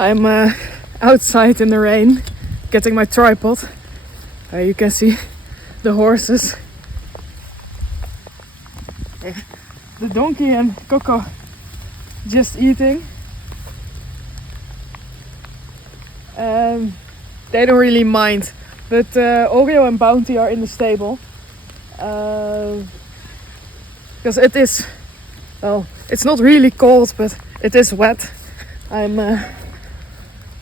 I'm outside in the rain, getting my tripod. You can see the horses. The donkey and Coco just eating. They don't really mind, but Oreo and Bounty are in the stable. Because it is, well, it's not really cold, but it is wet. I'm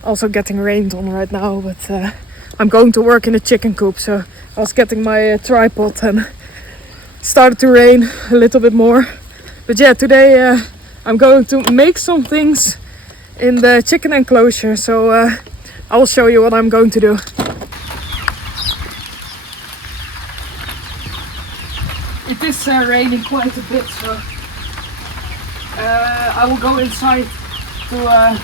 also getting rained on right now, but I'm going to work in a chicken coop, so I was getting my tripod and it started to rain a little bit more. But yeah, today I'm going to make some things in the chicken enclosure, so I will show you what I'm going to do. It is raining quite a bit, so I will go inside to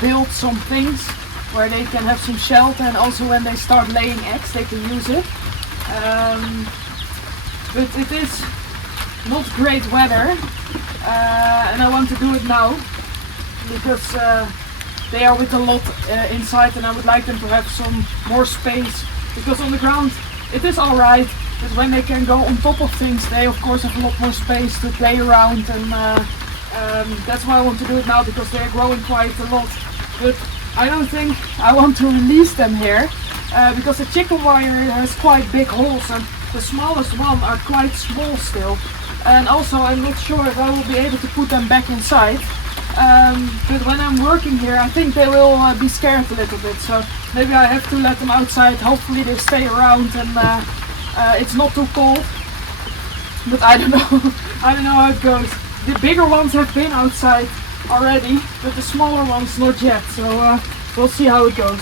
build some things where they can have some shelter, and also when they start laying eggs they can use it. But it is not great weather, and I want to do it now because they are with a lot inside, and I would like them to have some more space, because on the ground it is alright, but when they can go on top of things they of course have a lot more space to play around, and that's why I want to do it now, because they are growing quite a lot. But I don't think I want to release them here, because the chicken wire has quite big holes and the smallest one are quite small still, and also I'm not sure if I will be able to put them back inside. But when I'm working here I think they will be scared a little bit, so maybe I have to let them outside. Hopefully they stay around and it's not too cold, but I don't know. I don't know how it goes. The bigger ones have been outside already, but the smaller ones not yet, so we'll see how it goes.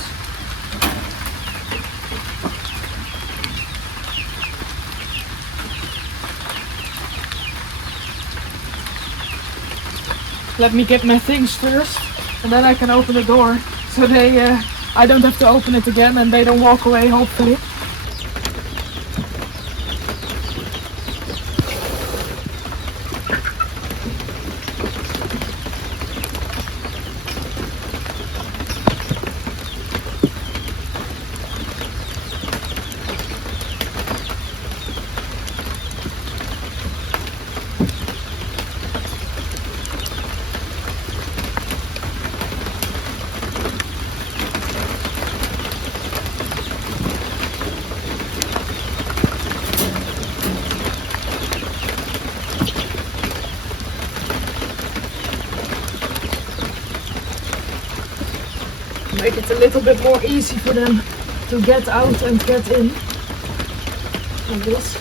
Let me get my things first, and then I can open the door, so I don't have to open it again and they don't walk away, hopefully. Make it a little bit more easy for them to get out and get in. Like this.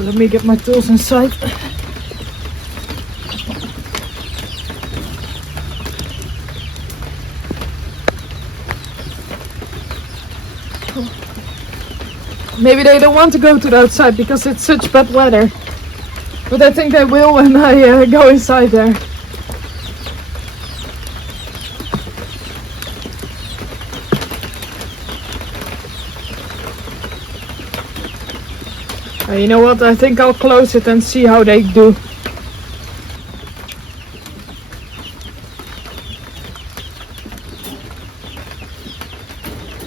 Let me get my tools inside. Maybe they don't want to go to the outside because it's such bad weather, but I think they will when I go inside there. You know what, I think I'll close it and see how they do.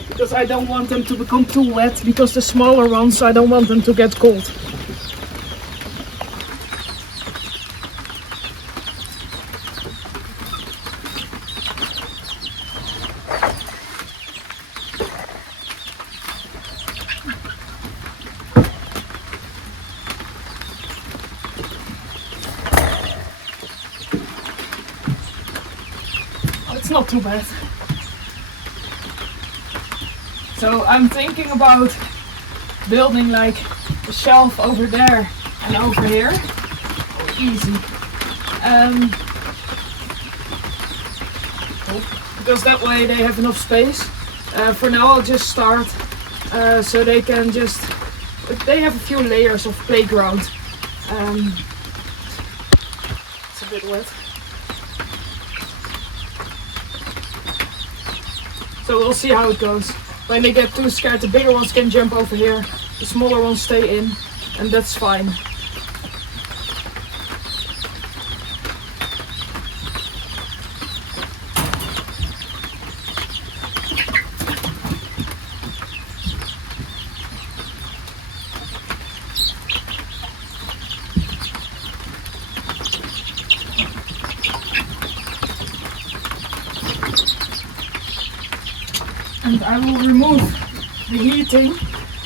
Because I don't want them to become too wet, because the smaller ones, I don't want them to get cold. It's not too bad. So I'm thinking about building like a shelf over there and over here. Oh, easy. Because that way they have enough space. For now I'll just start so they can just, they have a few layers of playground. It's a bit wet. So we'll see how it goes. When they get too scared, the bigger ones can jump over here, the smaller ones stay in, and that's fine. And I will remove the heating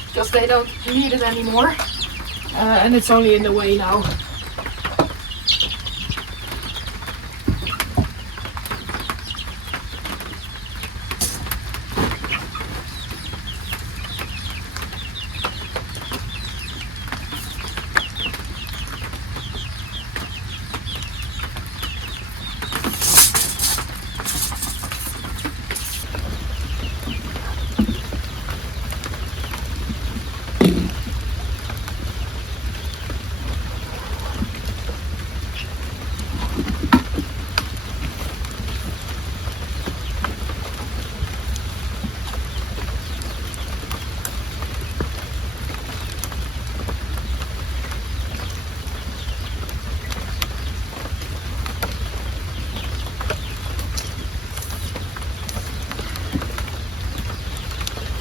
because they don't need it anymore, and it's only in the way now.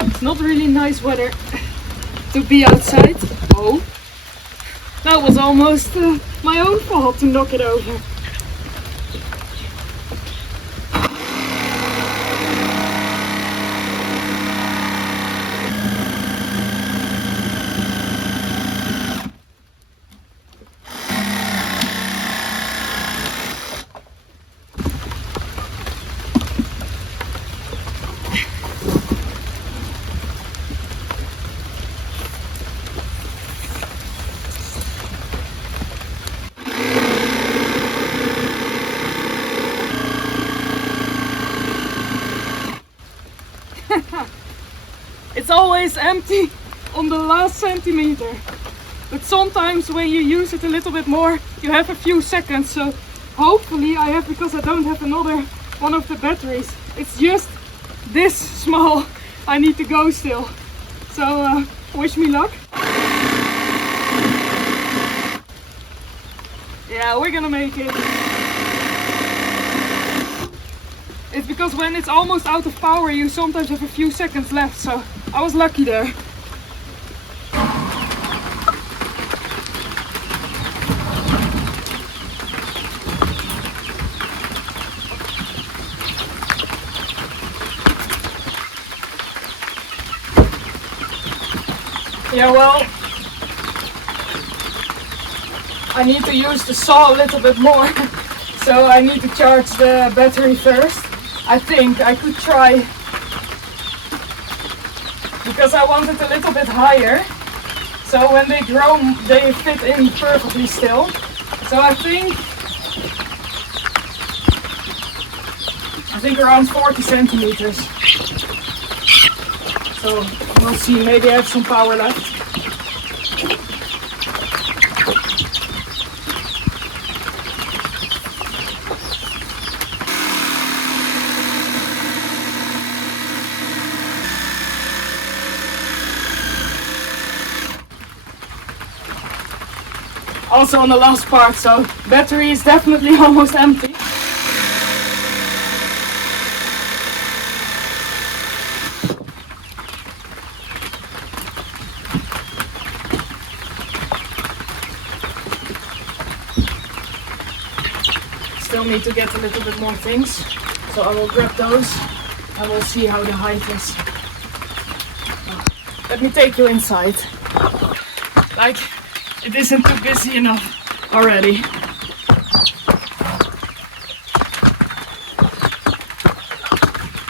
It's not really nice weather to be outside. Oh, that was almost my own fault to knock it over. It's always empty on the last centimeter, but sometimes when you use it a little bit more, you have a few seconds. So hopefully I have, because I don't have another one of the batteries. It's just this small. I need to go still. So wish me luck. Yeah, we're gonna make it. It's because when it's almost out of power, you sometimes have a few seconds left, so I was lucky there. Yeah, well, I need to use the saw a little bit more, so I need to charge the battery first. I think I could try, because I want it a little bit higher, so when they grow they fit in perfectly still. So I think around 40 centimeters. So we'll see, maybe I have some power left. Also on the last part, so battery is definitely almost empty. Still need to get a little bit more things, so I will grab those and we'll see how the height is. Let me take you inside. Like, it isn't too busy enough already.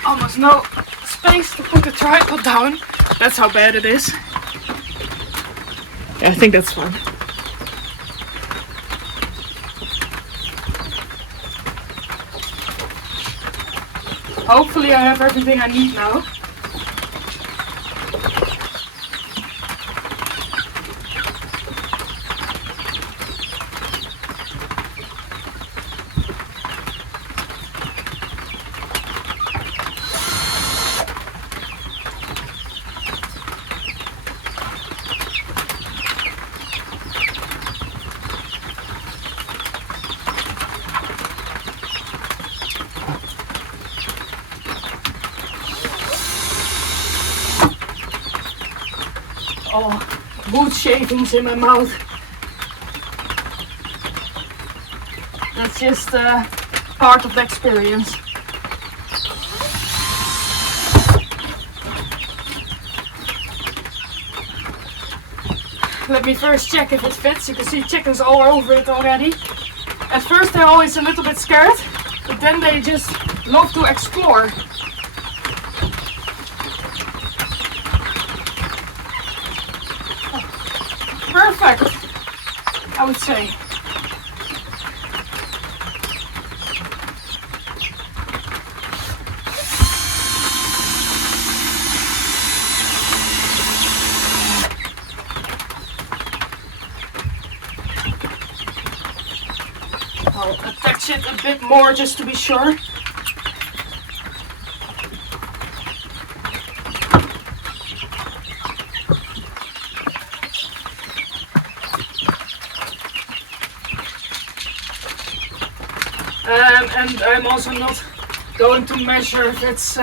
Almost no space to put the tripod down. That's how bad it is. Yeah, I think that's fine. Hopefully I have everything I need now. Oh, wood shavings in my mouth. That's just part of the experience. Let me first check if it fits. You can see chickens all over it already. At first they're always a little bit scared, but then they just love to explore. Perfect, I would say. I'll attach it a bit more just to be sure. And I'm also not going to measure if it's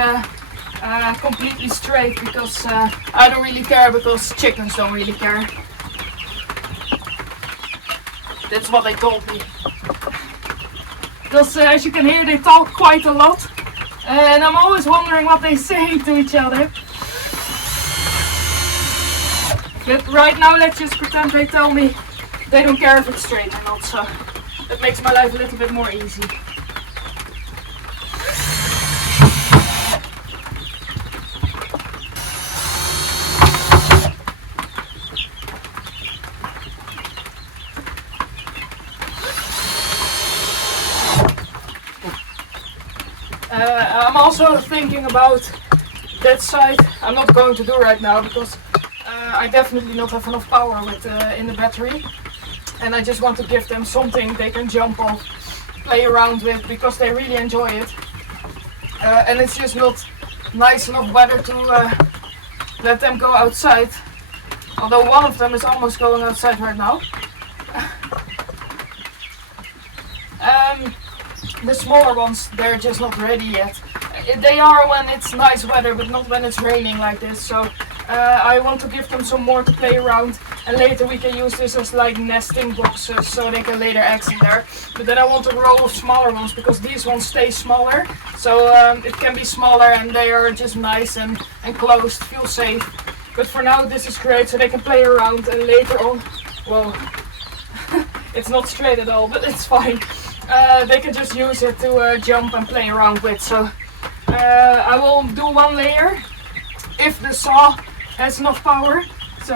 completely straight, because I don't really care, because chickens don't really care. That's what they told me. Because as you can hear, they talk quite a lot. And I'm always wondering what they say to each other. But right now, let's just pretend they tell me they don't care if it's straight or not. So that makes my life a little bit more easy. I'm also thinking about that side. I'm not going to do right now, because I definitely not have enough power with in the battery, and I just want to give them something they can jump off, play around with, because they really enjoy it. And it's just not nice enough weather to let them go outside. Although one of them is almost going outside right now. The smaller ones, they're just not ready yet. They are when it's nice weather, but not when it's raining like this. So I want to give them some more to play around, and later we can use this as like nesting boxes, so they can lay their eggs in there. But then I want a row of smaller ones, because these ones stay smaller, so it can be smaller and they are just nice and closed, feel safe. But for now this is great, so they can play around, and later on, well, it's not straight at all, but it's fine. They can just use it to jump and play around with. So I will do one layer if the saw has enough power, so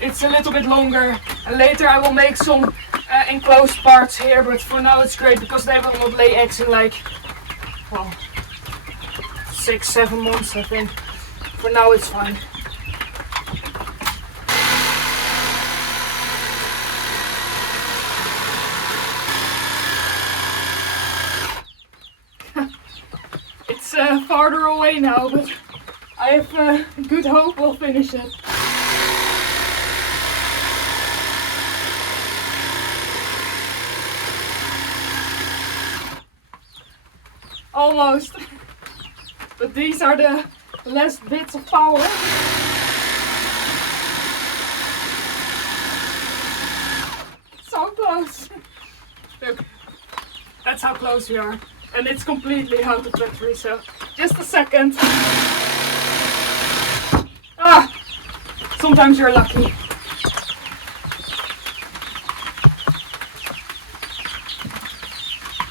it's a little bit longer, and later I will make some enclosed parts here. But for now it's great, because they will not lay eggs in like, well, 6-7 months, I think. For now it's fine. It's farther away now, but I have good hope we'll finish it. Almost. But these are the last bits of power. So close. Look, that's how close we are. And it's completely out of battery, so just a second. Ah, sometimes you're lucky.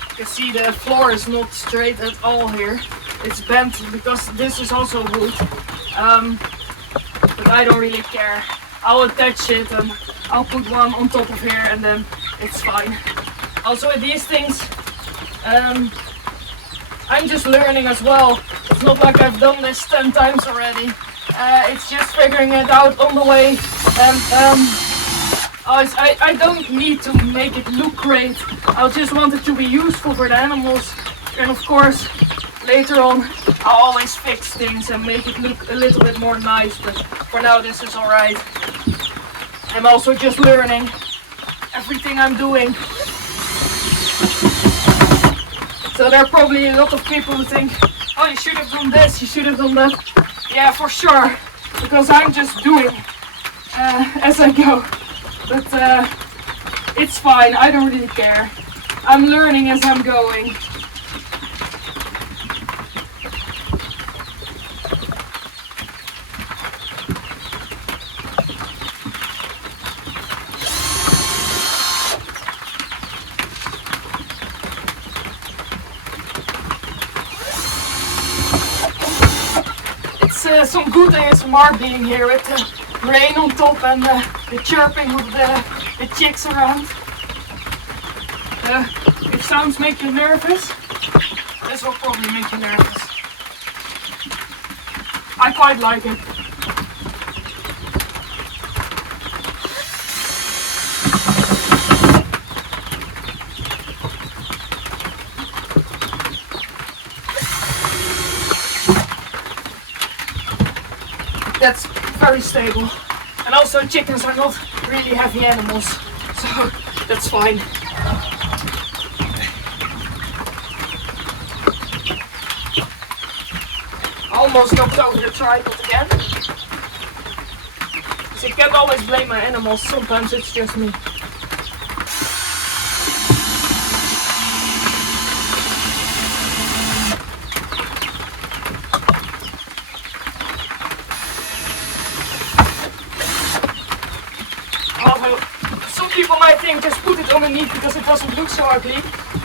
You can see the floor is not straight at all here. It's bent, because this is also wood. But I don't really care. I'll attach it and I'll put one on top of here, and then it's fine. Also with these things, I'm just learning as well. It's not like I've done this 10 times already. It's just figuring it out on the way. And I don't need to make it look great. I just want it to be useful for the animals. And of course, later on, I'll always fix things and make it look a little bit more nice. But for now, this is alright. I'm also just learning everything I'm doing. So there are probably a lot of people who think, oh, you should have done this, you should have done that. Yeah, for sure, because I'm just doing. as I go. But it's fine, I don't really care. I'm learning as I'm going. It's some good ASMR being here with the rain on top and the chirping of the chicks around. If sounds make you nervous, this will probably make you nervous. I quite like it. That's very stable. And also chickens are not really heavy animals, so that's fine. Almost knocked over the tripod again. So you can't always blame my animals, sometimes it's just me. Some people might think just put it underneath because it doesn't look so ugly.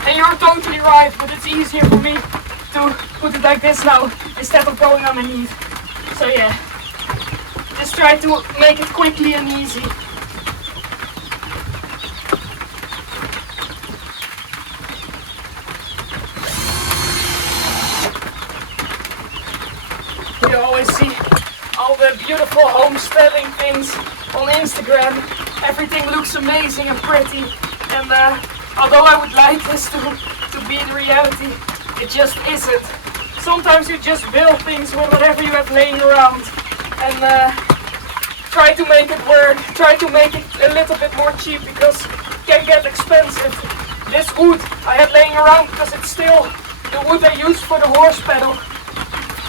And you're totally right, but it's easier for me to put it like this now instead of going underneath. So yeah, just try to make it quickly and easy. You always see all the beautiful homesteading things on Instagram. Everything looks amazing and pretty, and although I would like this to be the reality, it just isn't. Sometimes you just build things with whatever you have laying around and try to make it work, try to make it a little bit more cheap because it can get expensive. This wood I had laying around because it's still the wood I used for the horse pedal,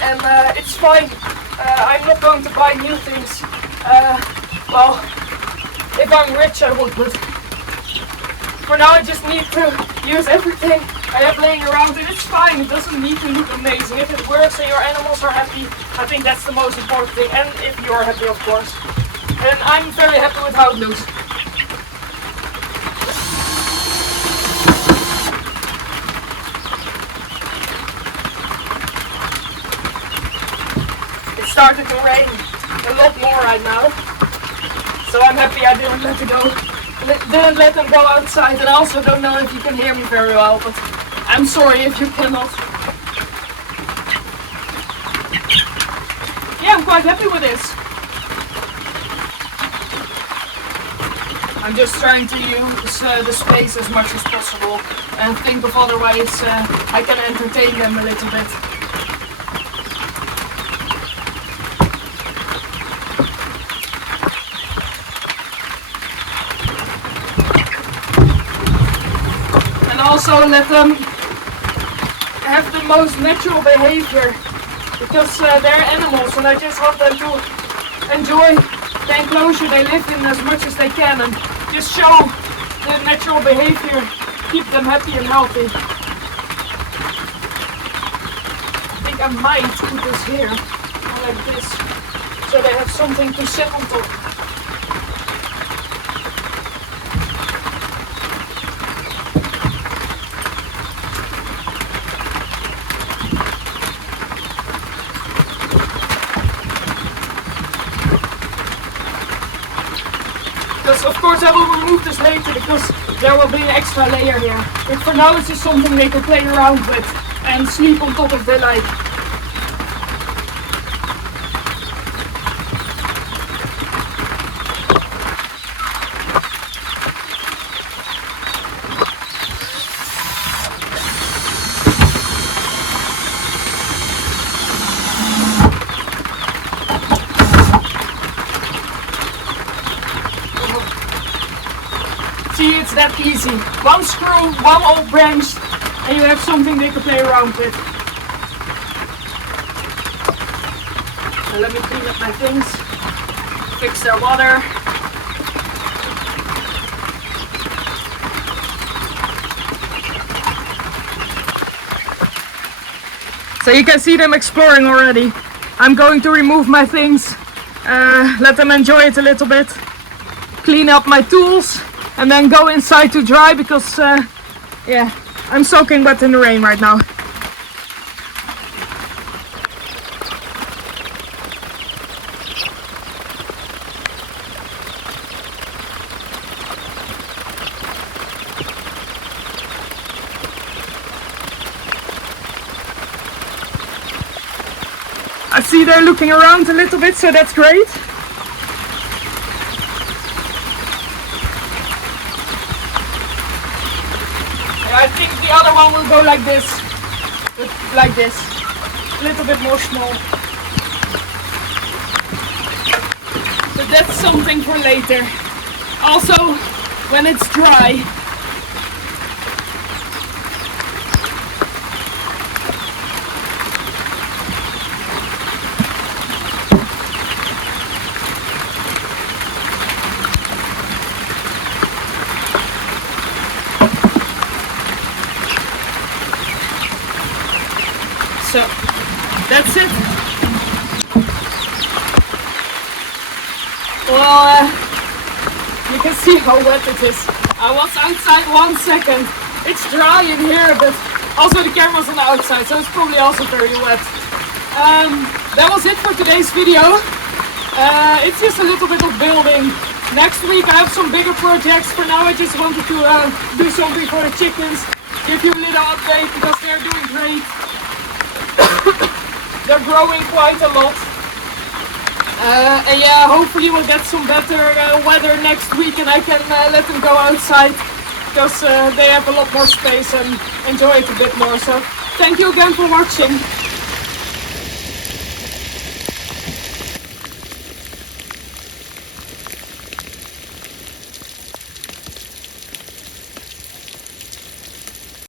and it's fine. I'm not going to buy new things. Well, if I'm rich I would, but for now I just need to use everything I have laying around, and it's fine. It doesn't need to look amazing. If it works and your animals are happy, I think that's the most important thing, and if you're happy, of course. And I'm very happy with how it looks. It started to rain a lot more right now. So I'm happy I didn't let them go outside, and I also don't know if you can hear me very well, but I'm sorry if you cannot. Yeah, I'm quite happy with this. I'm just trying to use the space as much as possible and think of other ways I can entertain them a little bit. Also let them have the most natural behavior because they're animals, and I just want them to enjoy the enclosure they live in as much as they can and just show the natural behavior, keep them happy and healthy. I think I might put this here, like this, so they have something to sit on top. Of course I will remove this later because there will be an extra layer here. But for now it's just something they can play around with and sleep on top if they like. See, it's that easy. One screw, one old branch, and you have something they can play around with. So let me clean up my things. fix their water. So you can see them exploring already. I'm going to remove my things, let them enjoy it a little bit, clean up my tools, and then go inside to dry because, yeah, I'm soaking wet in the rain right now. I see they're looking around a little bit, so that's great. And I think the other one will go like this, a little bit more small. But that's something for later. Also, when it's dry. So that's it. Well, you can see how wet it is. I was outside 1 second. It's dry in here, but also the camera's on the outside, so it's probably also very wet. That was it for today's video. It's just a little bit of building. Next week I have some bigger projects. For now I just wanted to do something for the chickens. Give you a little update because they're doing great. They're growing quite a lot. And yeah, hopefully we'll get some better weather next week and I can let them go outside because they have a lot more space and enjoy it a bit more. So thank you again for watching.